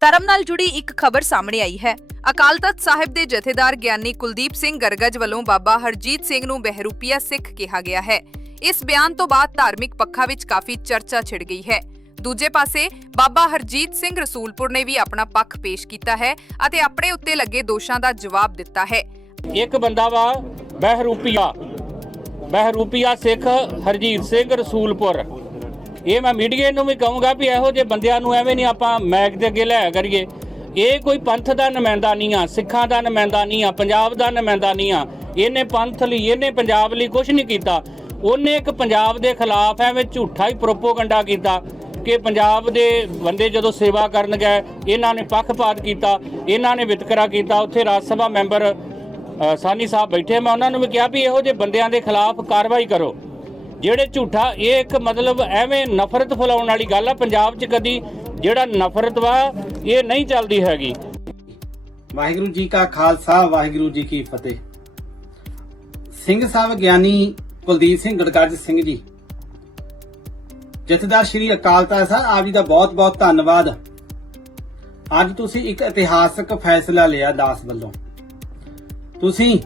ਧਰਮ ਨਾਲ ਜੁੜੀ ਇੱਕ ਖਬਰ ਸਾਹਮਣੇ ਆਈ ਹੈ। ਅਕਾਲ ਤਖਤ ਸਾਹਿਬ ਦੇ ਜਥੇਦਾਰ ਗਿਆਨੀ ਕੁਲਦੀਪ ਸਿੰਘ ਗਰਗਜ ਵੱਲੋਂ ਬਾਬਾ ਹਰਜੀਤ ਸਿੰਘ ਨੂੰ ਬਹਿਰੂਪੀਆ ਸਿੱਖ ਕਿਹਾ ਗਿਆ ਹੈ। ਇਸ ਬਿਆਨ ਤੋਂ ਬਾਅਦ ਧਾਰਮਿਕ ਪੱਖਾਂ ਵਿੱਚ ਕਾਫੀ ਚਰਚਾ ਛਿੜ ਗਈ ਹੈ। ਦੂਜੇ ਪਾਸੇ, ਬਾਬਾ ਹਰਜੀਤ ਸਿੰਘ ਰਸੂਲਪੁਰ ਨੇ ਵੀ ਆਪਣਾ ਪੱਖ ਪੇਸ਼ ਕੀਤਾ ਹੈ ਅਤੇ ਆਪਣੇ ਉੱਤੇ ਲੱਗੇ ਦੋਸ਼ਾਂ ਦਾ ਜਵਾਬ ਦਿੱਤਾ ਹੈ। ਇੱਕ ਬੰਦਾ ਵਾ, ਬਹਿਰੂਪੀਆ। ਬਹਿਰੂਪੀਆ ਸਿੱਖ ਹਰਜੀਤ ਸਿੰਘ ਰਸੂਲਪੁਰ। ਇਹ ਮੈਂ ਮੀਡੀਆ ਨੂੰ ਵੀ ਕਹੂੰਗਾ ਵੀ ਇਹੋ ਜਿਹੇ ਬੰਦਿਆਂ ਨੂੰ ਐਵੇਂ ਨਹੀਂ ਆਪਾਂ ਮੈਕ ਦੇ ਅੱਗੇ ਲੈ ਕਰੀਏ। ਇਹ ਕੋਈ ਪੰਥ ਦਾ ਨੁਮਾਇੰਦਾ ਨਹੀਂ ਆ, ਸਿੱਖਾਂ ਦਾ ਨੁਮਾਇੰਦਾ ਨਹੀਂ ਆ, ਪੰਜਾਬ ਦਾ ਨੁਮਾਇੰਦਾ ਨਹੀਂ ਆ। ਇਹਨੇ ਪੰਥ ਲਈ, ਇਹਨੇ ਪੰਜਾਬ ਲਈ ਕੁਝ ਨਹੀਂ ਕੀਤਾ। ਉਹਨੇ ਇੱਕ ਪੰਜਾਬ ਦੇ ਖਿਲਾਫ ਐਵੇਂ ਝੂਠਾ ਹੀ ਪ੍ਰੋਪੋਗੰਡਾ ਕੀਤਾ ਕਿ ਪੰਜਾਬ ਦੇ ਬੰਦੇ ਜਦੋਂ ਸੇਵਾ ਕਰਨ ਗਏ, ਇਹਨਾਂ ਨੇ ਪੱਖਪਾਤ ਕੀਤਾ, ਇਹਨਾਂ ਨੇ ਵਿਤਕਰਾ ਕੀਤਾ। ਉੱਥੇ ਰਾਜ ਸਭਾ ਮੈਂਬਰ ਸਾਨੀ ਸਾਹਿਬ ਬੈਠੇ। ਮੈਂ ਉਹਨਾਂ ਨੂੰ ਵੀ ਕਿਹਾ ਵੀ ਇਹੋ ਜਿਹੇ ਬੰਦਿਆਂ ਦੇ ਖਿਲਾਫ ਕਾਰਵਾਈ ਕਰੋ। ਜਿਹੜੇ ਝੂਠਾ, ਇਹ ਇੱਕ ਮਤਲਬ ਐਵੇਂ ਨਫ਼ਰਤ ਫੈਲਾਉਣ ਵਾਲੀ ਗੱਲ ਆ, ਪੰਜਾਬ 'ਚ ਕਦੀ ਜਿਹੜਾ ਨਫ਼ਰਤ ਵਾ, ਇਹ ਨਹੀਂ ਚੱਲਦੀ ਹੈਗੀ। ਵਾਹਿਗੁਰੂ ਜੀ ਕਾ ਖਾਲਸਾ, ਵਾਹਿਗੁਰੂ ਜੀ ਕੀ ਫਤਿਹ। ਸਿੰਘ ਸਾਹਿਬ ਗਿਆਨੀ ਕੁਲਦੀਪ ਸਿੰਘ ਗੜਗੜ ਸਿੰਘ ਜੀ। ਜਥੇਦਾਰ ਸ਼੍ਰੀ ਅਕਾਲ ਤਖਤ ਸਾਹਿਬ, ਆਪ ਜੀ ਦਾ ਬਹੁਤ ਬਹੁਤ ਧੰਨਵਾਦ। ਅੱਜ ਤੁਸੀਂ ਇੱਕ ਇਤਿਹਾਸਕ ਫੈਸਲਾ ਲਿਆ ਦਾਸ ਵੱਲੋਂ। ਤੁਸੀਂ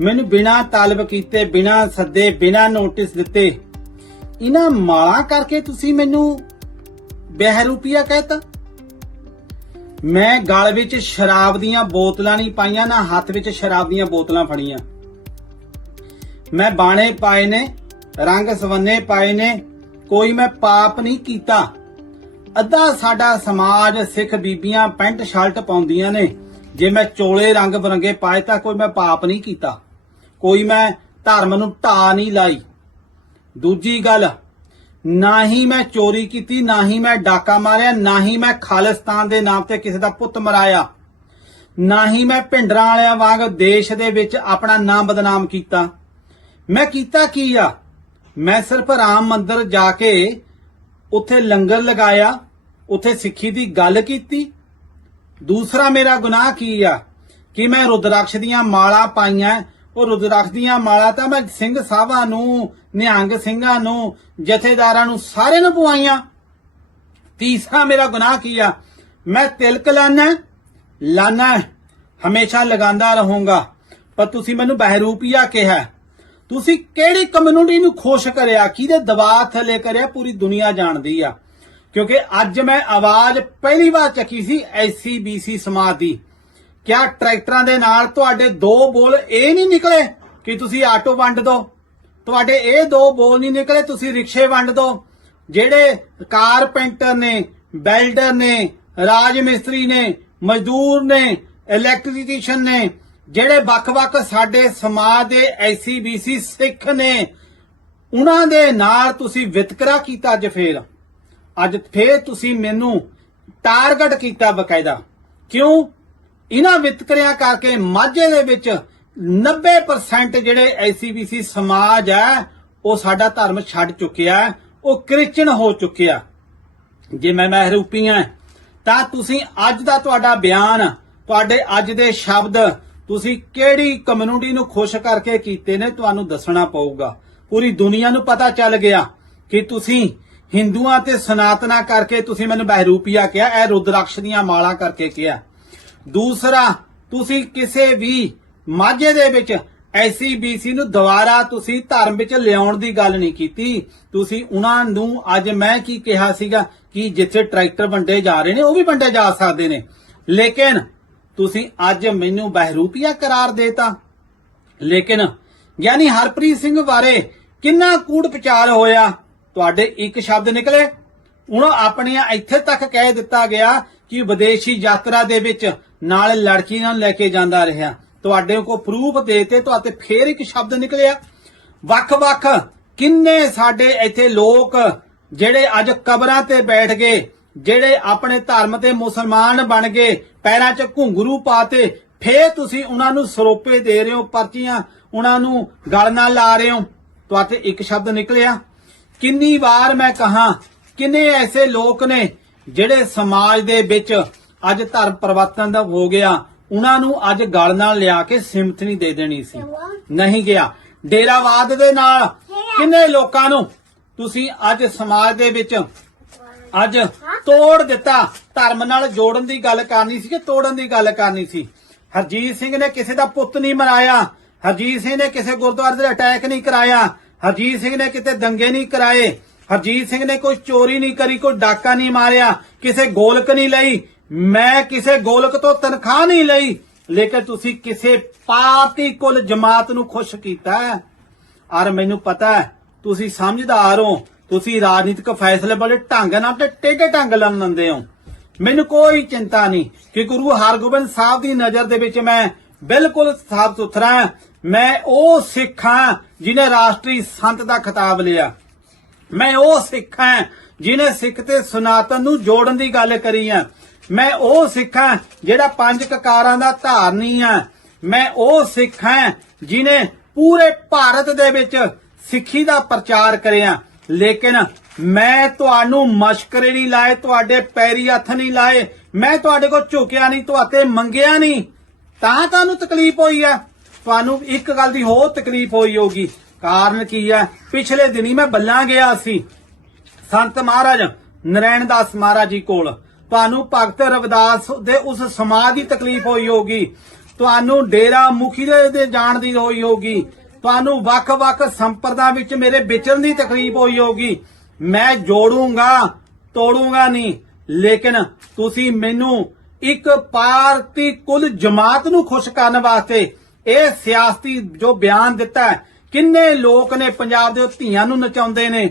ਮੈਨੂੰ ਬਿਨਾਂ ਤਾਲਬ ਕੀਤੇ, ਬਿਨਾਂ ਸੱਦੇ, ਬਿਨਾ ਨੋਟਿਸ ਦਿੱਤੇ। ਇਹਨਾਂ ਮਾਲਾਂ ਕਰਕੇ ਤੁਸੀਂ ਮੈਨੂੰ ਬਹਿਰੂਪੀਆ ਕਹਿਤਾ। ਮੈਂ ਗਲ ਵਿੱਚ ਸ਼ਰਾਬ ਦੀਆਂ ਬੋਤਲਾਂ ਨਹੀਂ ਪਾਈਆਂ, ਨਾ ਹੱਥ ਵਿੱਚ ਸ਼ਰਾਬ ਦੀਆਂ ਬੋਤਲਾਂ ਫੜੀਆਂ। ਮੈਂ ਬਾਣੇ ਪਾਏ ਨੇ, ਰੰਗ ਸਵੰਨੇ ਪਾਏ ਨੇ, ਕੋਈ ਮੈਂ ਪਾਪ ਨਹੀਂ ਕੀਤਾ। ਅੱਧਾ ਸਾਡਾ ਸਮਾਜ ਸਿੱਖ ਬੀਬੀਆਂ ਪੈਂਟ ਸ਼ਰਟ ਪਾਉਂਦੀਆਂ ਨੇ। ਜੇ ਮੈਂ ਚੋਲੇ ਰੰਗ ਬਰੰਗੇ ਪਾਏ ਤਾਂ ਕੋਈ ਮੈਂ ਪਾਪ ਨਹੀਂ ਕੀਤਾ। ਕੋਈ ਮੈਂ ਧਰਮ ਨੂੰ ਢਾ ਨਹੀਂ ਲਾਈ। ਦੂਜੀ ਗੱਲ, ਨਾ ਹੀ ਮੈਂ ਚੋਰੀ ਕੀਤੀ, ਨਾ ਹੀ ਮੈਂ ਡਾਕਾ ਮਾਰਿਆ, ਨਾ ਹੀ ਮੈਂ ਖਾਲਿਸਤਾਨ ਦੇ ਨਾਮ ਤੇ ਕਿਸੇ ਦਾ ਪੁੱਤ ਮਰਾਇਆ, ਨਾ ਹੀ ਮੈਂ ਭਿੰਡਰਾਂ ਵਾਲਿਆਂ ਵਾਂਗ ਦੇਸ਼ ਦੇ ਵਿੱਚ ਆਪਣਾ ਨਾਮ ਬਦਨਾਮ ਕੀਤਾ। ਮੈਂ ਕੀਤਾ ਕੀ ਆ? ਮੈਂ ਸਿਰਫ ਰਾਮ ਮੰਦਰ ਜਾ ਕੇ ਉੱਥੇ ਲੰਗਰ ਲਗਾਇਆ, ਉੱਥੇ ਸਿੱਖੀ ਦੀ ਗੱਲ ਕੀਤੀ। ਦੂਸਰਾ ਮੇਰਾ ਗੁਨਾਹ ਕੀ ਆ? ਕਿ ਮੈਂ ਰੁਦਰਾਕਸ਼ ਦੀਆਂ ਮਾਲਾ ਪਾਈਆਂ ਉਹ ਰੁਦਰਾਕਸ਼ ਦੀਆਂ ਮਾਲਾ ਤਾਂ ਮੈਂ ਸਿੰਘ ਸਾਹਿਬਾਂ ਨੂੰ, ਨਿਹੰਗ ਸਿੰਘਾਂ ਨੂੰ, ਜਥੇਦਾਰਾਂ ਨੂੰ ਸਾਰਿਆਂ ਨੂੰ ਪਵਾਈਆਂ। ਤੀਸਰਾ ਮੇਰਾ ਗੁਨਾਹ ਕੀ ਆ? ਮੈਂ ਤਿਲਕ ਲਾਣਾ ਲਾਣਾ ਹਮੇਸ਼ਾ ਲਗਾਉਂਦਾ ਰਹੂੰਗਾ। ਪਰ ਤੁਸੀਂ ਮੈਨੂੰ ਬਹਿਰੂਪੀਆ ਕਿਹਾ ਤੁਸੀਂ ਕਿਹੜੀ ਕਮਿਊਨਿਟੀ ਨੂੰ ਖੁਸ਼ ਕਰਿਆ? ਕਿਹਦੇ ਦਬਾਅ ਥੱਲੇ ਕਰਿਆ? ਪੂਰੀ ਦੁਨੀਆ ਜਾਣਦੀ ਆ। ਕਿਉਂਕਿ ਅੱਜ ਮੈਂ ਆਵਾਜ਼ ਪਹਿਲੀ ਵਾਰ ਚੱਕੀ ਸੀ ਐਸਸੀ ਬੀਸੀ ਸਮਾਜ ਦੀ। ਕਿਆ ਟਰੈਕਟਰਾਂ ਦੇ ਨਾਲ ਤੁਹਾਡੇ ਦੋ ਬੋਲ ਇਹ ਨਹੀਂ ਨਿਕਲੇ ਕਿ ਤੁਸੀਂ ਆਟੋ ਵੰਡ ਦੋ? ਤੁਹਾਡੇ ਇਹ ਦੋ ਬੋਲ ਨਹੀਂ ਨਿਕਲੇ, ਤੁਸੀਂ ਰਿਕਸ਼ੇ ਵੰਡ ਦਿਓ ਜਿਹੜੇ ਕਾਰਪੈਂਟਰ ਨੇ ਬੈਲਡਰ ਨੇ ਰਾਜ ਮਿਸਤਰੀ ਨੇ, ਮਜ਼ਦੂਰ ਨੇ, ਇਲੈਕਟ੍ਰੀਸ਼ੀਅਨ ਨੇ, ਜਿਹੜੇ ਵੱਖ-ਵੱਖ ਸਾਡੇ ਸਮਾਜ ਦੇ ਐਸਸੀ ਬੀਸੀ ਸਿੱਖ ਨੇ, ਉਹਨਾਂ ਦੇ ਨਾਲ ਤੁਸੀਂ ਵਿਤਕਰਾ ਕੀਤਾ ਅੱਜ ਫੇਰ। ਅੱਜ ਫੇਰ ਤੁਸੀਂ ਮੈਨੂੰ ਟਾਰਗੇਟ ਕੀਤਾ ਬਕਾਇਦਾ। ਕਿਉਂ? ਇਹਨਾਂ ਵਿਤਕਰਿਆਂ ਕਰਕੇ ਮਾਝੇ ਦੇ ਵਿੱਚ 90% ਜਿਹੜੇ ਐਸਸੀਬੀਸੀ ਸਮਾਜ ਹੈ, ਉਹ ਸਾਡਾ ਧਰਮ ਛੱਡ ਚੁੱਕਿਆ ਉਹ ਕ੍ਰਿਸਚਨ ਹੋ ਚੁੱਕਿਆ। ਜੇ ਮੈਂ ਮਹਿਰੂਪੀ ਹਾਂ, ਤਾਂ ਤੁਸੀਂ ਅੱਜ ਦਾ ਤੁਹਾਡਾ ਬਿਆਨ, ਤੁਹਾਡੇ ਅੱਜ ਦੇ ਸ਼ਬਦ, ਤੁਸੀਂ ਕਿਹੜੀ ਕਮਿਊਨਿਟੀ ਨੂੰ ਖੁਸ਼ ਕਰਕੇ ਕੀਤੇ ਨੇ ਤੁਹਾਨੂੰ ਦੱਸਣਾ ਪਊਗਾ। ਪੂਰੀ ਦੁਨੀਆ ਨੂੰ ਪਤਾ ਚੱਲ ਗਿਆ ਕਿ ਤੁਸੀਂ ਹਿੰਦੂਆਂ ਤੇ ਸਨਾਤਨਾ ਕਰਕੇ ਤੁਸੀਂ ਮੈਨੂੰ ਬਹਿਰੂਪੀਆ ਕਿਹਾ, ਇਹ ਰੁਦਰਾਕਸ਼ ਦੀਆਂ ਮਾਲਾ ਕਰਕੇ ਕਿਹਾ। ਦੂਸਰਾ, ਤੁਸੀਂ ਕਿਸੇ ਵੀ ਮਾਝੇ ਦੇ ਵਿੱਚ ਐਸਸੀਬੀਸੀ ਨੂੰ ਦੁਬਾਰਾ ਤੁਸੀਂ ਧਰਮ ਵਿੱਚ ਲਿਆਉਣ ਦੀ ਗੱਲ ਨਹੀਂ ਕੀਤੀ। ਤੁਸੀਂ ਉਹਨਾਂ ਨੂੰ, ਅੱਜ ਮੈਂ ਕੀ ਕਿਹਾ ਸੀਗਾ ਕਿ ਜਿੱਥੇ ਟਰੈਕਟਰ ਵੰਡੇ ਜਾ ਰਹੇ ਨੇ, ਉਹ ਵੀ ਵੰਡੇ ਜਾ ਸਕਦੇ ਨੇ। ਲੇਕਿਨ ਤੁਸੀਂ ਅੱਜ ਮੈਨੂੰ ਬਹਿਰੂਪੀਆ ਕਰਾਰ ਦੇਤਾ। ਲੇਕਿਨ ਯਾਨੀ ਹਰਪ੍ਰੀਤ ਸਿੰਘ ਬਾਰੇ ਕਿੰਨਾ ਕੂੜ ਵਿਚਾਰ ਹੋਇਆ? ਤੁਹਾਡੇ ਇੱਕ ਸ਼ਬਦ ਨਿਕਲੇ। ਹੁਣ ਆਪਣੀਆਂ ਇੱਥੇ ਤੱਕ ਕਹਿ ਦਿੱਤਾ ਗਿਆ ਕਿ ਵਿਦੇਸ਼ੀ ਯਾਤਰਾ ਦੇ ਵਿੱਚ ਨਾਲ ਲੜਕੀ ਨਾਲ ਲੈ ਕੇ ਜਾਂਦਾ ਰਿਹਾ। ਤੁਹਾਡੇ ਕੋ ਪ੍ਰੂਫ ਦੇਤੇ, ਤੁਹਾਡੇ ਫੇਰ ਇੱਕ ਸ਼ਬਦ ਨਿਕਲਿਆ। ਵੱਖ-ਵੱਖ ਕਿੰਨੇ ਸਾਡੇ ਇੱਥੇ ਲੋਕ ਜਿਹੜੇ ਅੱਜ ਕਬਰਾਂ ਤੇ ਬੈਠ ਗਏ, ਜਿਹੜੇ ਆਪਣੇ ਧਰਮ ਤੇ ਮੁਸਲਮਾਨ ਬਣ ਗਏ, ਪੈਰਾਂ 'ਚ ਘੁੰਗਰੂ ਪਾਤੇ, ਫੇਰ ਤੁਸੀਂ ਉਹਨਾਂ ਨੂੰ ਸਰੋਪੇ ਦੇ ਰਹੇ ਹੋ, ਪਰਚੀਆਂ ਉਹਨਾਂ ਨੂੰ ਗਲ ਨਾਲ ਲਾ ਰਹੇ ਹੋ। ਤੁਹਾਡੇ ਇੱਕ ਸ਼ਬਦ ਨਿਕਲਿਆ। ਕਿੰਨੀ ਵਾਰ ਮੈਂ ਕਹਾ, ਕਿੰਨੇ ਐਸੇ ਲੋਕ ਨੇ ਜਿਹੜੇ ਸਮਾਜ ਦੇ ਵਿੱਚ ਅੱਜ ਧਰਮ ਪਰਿਵਰਤਨ ਦਾ ਹੋ ਗਿਆ। ਉਹਨਾਂ ਨੂੰ ਅੱਜ ਗਲ ਨਾਲ ਲਿਆ ਕੇ ਸਿਮਤ ਦੇ ਦੇਣੀ ਸੀ। ਨਹੀਂ ਗਿਆ। ਡੇਰਾਵਾਦ ਦੇ ਨਾਲ ਕਿੰਨੇ ਲੋਕਾਂ ਨੂੰ ਤੁਸੀਂ ਅੱਜ ਸਮਾਜ ਦੇ ਵਿੱਚ ਅੱਜ ਤੋੜ ਦਿੱਤਾ। ਧਰਮ ਨਾਲ ਜੋੜਨ ਦੀ ਗੱਲ ਕਰਨੀ ਸੀ ਕਿ ਤੋੜਨ ਦੀ ਗੱਲ ਕਰਨੀ ਸੀ? ਹਰਜੀਤ ਸਿੰਘ ਨੇ ਕਿਸੇ ਦਾ ਪੁੱਤ ਨਹੀਂ ਮਰਾਇਆ। ਹਰਜੀਤ ਸਿੰਘ ਨੇ ਕਿਸੇ ਗੁਰਦੁਆਰੇ ਤੇ ਅਟੈਕ ਨਹੀਂ ਕਰਾਇਆ। ਹਰਜੀਤ ਸਿੰਘ ਨੇ ਕਿਤੇ ਦੰਗੇ ਨਹੀਂ ਕਰਾਏ। ਹਰਜੀਤ ਸਿੰਘ ਨੇ ਕੋਈ ਚੋਰੀ ਨਹੀਂ ਕਰੀ, ਕੋਈ ਡਾਕਾ ਨਹੀਂ ਮਾਰਿਆ। ਕਿਸੇ ਗੋਲਕ ਨਹੀਂ ਲਈ। ਮੈਂ ਕਿਸੇ ਗੋਲਕ ਤੋਂ ਤਨਖਾਹ ਨਹੀਂ ਲਈ, ਲੇਕਿਨ ਤੁਸੀਂ ਕਿਸੇ ਪਾਰਟੀ ਕੁਲ ਜਮਾਤ ਨੂੰ ਖੁਸ਼ ਕੀਤਾ ਹੈ। ਔਰ ਮੈਨੂੰ ਪਤਾ ਹੈ, ਤੁਸੀਂ ਸਮਝਦਾਰ ਹੋ, ਤੁਸੀਂ ਰਾਜਨੀਤਿਕ ਫੈਸਲੇ ਬੜੇ ਢੰਗ ਨਾਲ ਤੇ ਟੇਢੇ ਢੰਗ ਨਾਲ ਲੈਂਦੇ ਹੋ। ਮੈਨੂੰ ਕੋਈ ਚਿੰਤਾ ਨਹੀਂ ਕਿ ਗੁਰੂ ਹਰਗੋਬਿੰਦ ਸਾਹਿਬ ਦੀ ਨਜ਼ਰ ਦੇ ਵਿੱਚ ਮੈਂ ਬਿਲਕੁਲ ਸਾਫ਼ ਸੁਥਰਾ ਮੈਂ ਉਹ ਸਿੱਖ ਹਾਂ ਜਿਨੇ ਰਾਸ਼ਟਰੀ ਸੰਤ ਦਾ ਖਿਤਾਬ ਲਿਆ। ਮੈਂ ਉਹ ਸਿੱਖ ਹਾਂ ਜਿਨੇ ਸਿੱਖ ਤੇ ਸਨਾਤਨ ਨੂੰ ਜੋੜਨ ਦੀ ਗੱਲ ਕਰੀ ਹੈ। ਮੈਂ ਉਹ ਸਿੱਖ ਹਾਂ ਜਿਹੜਾ ਪੰਜ ਕਕਾਰਾਂ ਦਾ ਧਾਰਨੀ ਆ। ਮੈਂ ਉਹ ਸਿੱਖ ਹਾਂ ਜਿਨੇ ਪੂਰੇ ਭਾਰਤ ਦੇ ਵਿੱਚ ਸਿੱਖੀ ਦਾ ਪ੍ਰਚਾਰ ਕਰਿਆ। ਲੇਕਿਨ ਮੈਂ ਤੁਹਾਨੂੰ ਮਸ਼ਕਰੇ ਨਹੀਂ ਲਾਏ, ਤੁਹਾਡੇ ਪੈਰੀ ਹੱਥ ਨਹੀਂ ਲਾਏ, ਮੈਂ ਤੁਹਾਡੇ ਕੋਲ ਝੁਕਿਆ ਨਹੀਂ ਤੁਹਾਤੇ ਮੰਗਿਆ ਨਹੀਂ। ਤਾਂ ਤੁਹਾਨੂੰ ਤਕਲੀਫ ਹੋਈ ਹੈ ਤੁਹਾਨੂੰ ਇੱਕ ਗੱਲ ਦੀ ਹੋਰ ਤਕਲੀਫ ਹੋਈ ਹੋਗੀ ਕਾਰਨ ਕੀ ਹੈ ਪਿਛਲੇ ਦਿਨੀ ਮੈਂ ਬੱਲਾਂ ਗਿਆ ਸੀ ਸੰਤ ਮਹਾਰਾਜ ਨਰੈਣ ਦਾਸ ਮਹਾਰਾਜ ਜੀ ਕੋਲ। ਤੁਹਾਨੂੰ ਭਗਤ ਰਵਿਦਾਸ ਦੇ ਉਸ ਸਮਾਜ ਦੀ ਤਕਲੀਫ ਹੋਈ ਹੋਗੀ ਤੁਹਾਨੂੰ ਡੇਰਾ ਮੁਖੀ ਦੇ ਜਾਣ ਦੀ ਹੋਈ ਹੋਗੀ ਤੁਹਾਨੂੰ ਵੱਖ-ਵੱਖ ਸੰਪਰਦਾ ਵਿੱਚ ਮੇਰੇ ਵਿਚਰਨ ਦੀ ਤਕਲੀਫ ਹੋਈ ਹੋਗੀ ਮੈਂ ਜੋੜੂੰਗਾ, ਤੋੜੂੰਗਾ ਨਹੀਂ। ਲੇਕਿਨ ਤੁਸੀਂ ਮੈਨੂੰ ਇੱਕ ਪਾਰਟੀ ਕੁੱਲ ਜਮਾਤ ਨੂੰ ਖੁਸ਼ ਕਰਨ ਵਾਸਤੇ ਇਹ ਸਿਆਸਤੀ ਜੋ ਬਿਆਨ ਦਿੱਤਾ ਕਿੰਨੇ ਲੋਕ ਨੇ ਪੰਜਾਬ ਦੇ ਧੀਆਂ ਨੂੰ ਨਚਾਉਂਦੇ ਨੇ,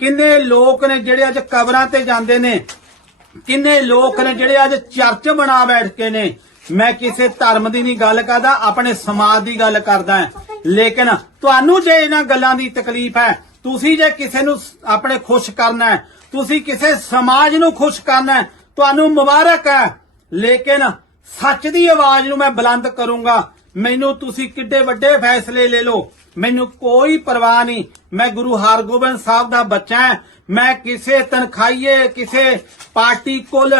ਕਿੰਨੇ ਲੋਕ ਨੇ ਜਿਹੜੇ ਅੱਜ ਕਬਰਾਂ ਤੇ ਜਾਂਦੇ ਨੇ ਕਿੰਨੇ ਲੋਕ ਨੇ ਜਿਹੜੇ ਅੱਜ ਚਰਚ ਬਣਾ ਬੈਠ ਕੇ ਨੇ? ਮੈਂ ਕਿਸੇ ਧਰਮ ਦੀ ਨਹੀਂ ਗੱਲ ਕਰਦਾ, ਆਪਣੇ ਸਮਾਜ ਦੀ ਗੱਲ ਕਰਦਾ ਲੇਕਿਨ ਤੁਹਾਨੂੰ ਜੇ ਇਹਨਾਂ ਗੱਲਾਂ ਦੀ ਤਕਲੀਫ ਹੈ, ਤੁਸੀਂ ਜੇ ਕਿਸੇ ਨੂੰ ਆਪਣੇ ਖੁਸ਼ ਕਰਨਾ ਹੈ, ਤੁਸੀਂ ਕਿਸੇ ਸਮਾਜ ਨੂੰ ਖੁਸ਼ ਕਰਨਾ ਹੈ, ਤੁਹਾਨੂੰ ਮੁਬਾਰਕ ਹੈ। ਲੇਕਿਨ ਸੱਚ ਦੀ ਆਵਾਜ਼ ਨੂੰ ਮੈਂ ਬੁਲੰਦ ਕਰੂੰਗਾ। ਮੈਨੂੰ ਤੁਸੀਂ ਕਿੱਡੇ ਵੱਡੇ ਫੈਸਲੇ ਲੈ ਲਓ। ਮੈਨੂੰ ਕੋਈ ਪਰਵਾਹ ਨਹੀਂ। ਮੈਂ ਗੁਰੂ ਹਰਗੋਬਿੰਦ ਸਾਹਿਬ ਦਾ ਬੱਚਾ ਮੈਂ ਕਿਸੇ ਤਨਖਾਹੀਏ, ਕਿਸੇ ਪਾਰਟੀ ਕੋਲ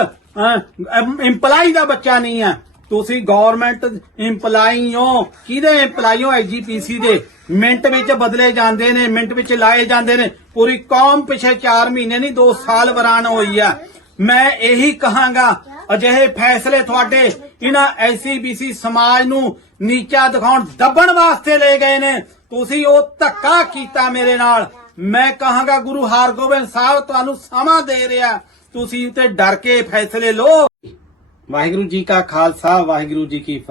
ਇੰਪਲਾਈ ਦਾ ਬੱਚਾ ਨਹੀਂ ਆ ਤੁਸੀਂ ਗਵਰਨਮੈਂਟ ਇੰਪਲਾਈ ਹੋ। ਕਿਹਦੇ ਇੰਪਲਾਈ ਹੋ ਐਜੀਪੀਸੀ ਦੇ? ਮਿੰਟ ਵਿੱਚ ਬਦਲੇ ਜਾਂਦੇ ਨੇ ਮਿੰਟ ਵਿੱਚ ਲਾਏ ਜਾਂਦੇ ਨੇ। ਪੂਰੀ ਕੌਮ ਪਿਛੇ 4 ਮਹੀਨੇ ਨਹੀਂ 2 ਸਾਲ ਵਰਾਨ ਹੋਈ ਆ। ਮੈਂ ਇਹੀ ਕਹਾਂਗਾ ਅਜਿਹੇ ਫੈਸਲੇ ਤੁਹਾਡੇ ਇਹਨਾਂ ਐਸਸੀਬੀਸੀ ਸਮਾਜ ਨੂੰ ਨੀਚਾ ਦਿਖਾਉਣ, ਦੱਬਣ ਵਾਸਤੇ ਲਏ ਗਏ ਨੇ। ਤੁਸੀਂ ਉਹ ਧੱਕਾ ਕੀਤਾ ਮੇਰੇ ਨਾਲ। ਮੈਂ ਕਹਾਂਗਾ, ਗੁਰੂ ਹਰਗੋਬਿੰਦ ਸਾਹਿਬ ਤੁਹਾਨੂੰ ਸਮਾਂ ਦੇ ਰਿਹਾ। ਤੁਸੀਂ ਤੇ ਡਰ ਕੇ ਫੈਸਲੇ ਲਓ। ਵਾਹਿਗੁਰੂ ਜੀ ਕਾ ਖਾਲਸਾ, ਵਾਹਿਗੁਰੂ ਜੀ ਕੀ ਫਤਿਹ।